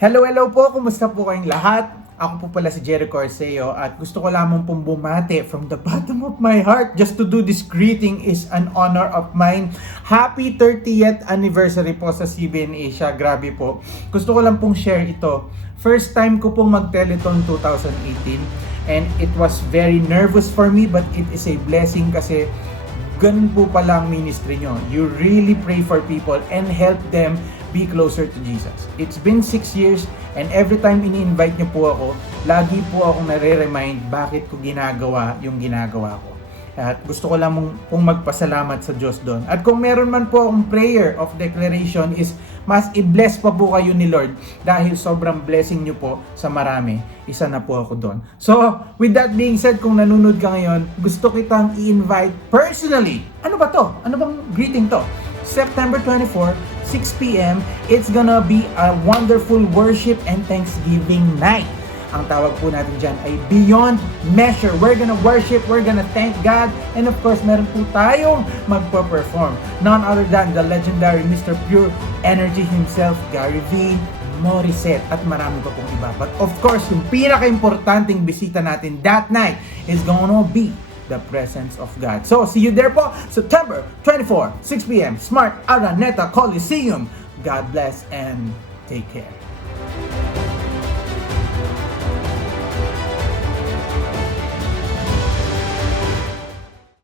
Hello po, kumusta po kayong lahat? Ako po pala si Jerry Corseo at gusto ko lamang pong bumati from the bottom of my heart. Just to do this greeting is an honor of mine. Happy 30th anniversary po sa CBN Asia. Grabe po. Gusto ko lang pong share ito. First time ko pong mag-Telethon 2018 and it was very nervous for me but it is a blessing kasi ganun po pala ang ministry nyo. You really pray for people and help them be closer to Jesus. It's been 6 years and every time ini-invite niyo po ako, lagi po ako nare-remind bakit ko ginagawa yung ginagawa ko. At gusto ko lang pong magpasalamat sa Diyos doon. At kung meron man po akong prayer of declaration is mas i-bless pa po kayo ni Lord dahil sobrang blessing niyo po sa marami. Isa na po ako doon. So, with that being said, kung nanonood ka ngayon, gusto kitang i-invite personally. Ano ba to? Ano bang greeting to? September 24, 6 p.m. It's gonna be a wonderful worship and Thanksgiving night. Ang tawag po natin dyan ay Beyond Measure. We're gonna worship, we're gonna thank God, and of course, meron po tayong magpa-perform. None other than the legendary Mr. Pure Energy himself, Gary V. Morissette, at marami pa pong iba. But of course, yung pinaka-importanting bisita natin that night is gonna be the presence of God. So, see you there po, September 24, 6 p.m. Smart Araneta Coliseum. God bless and take care.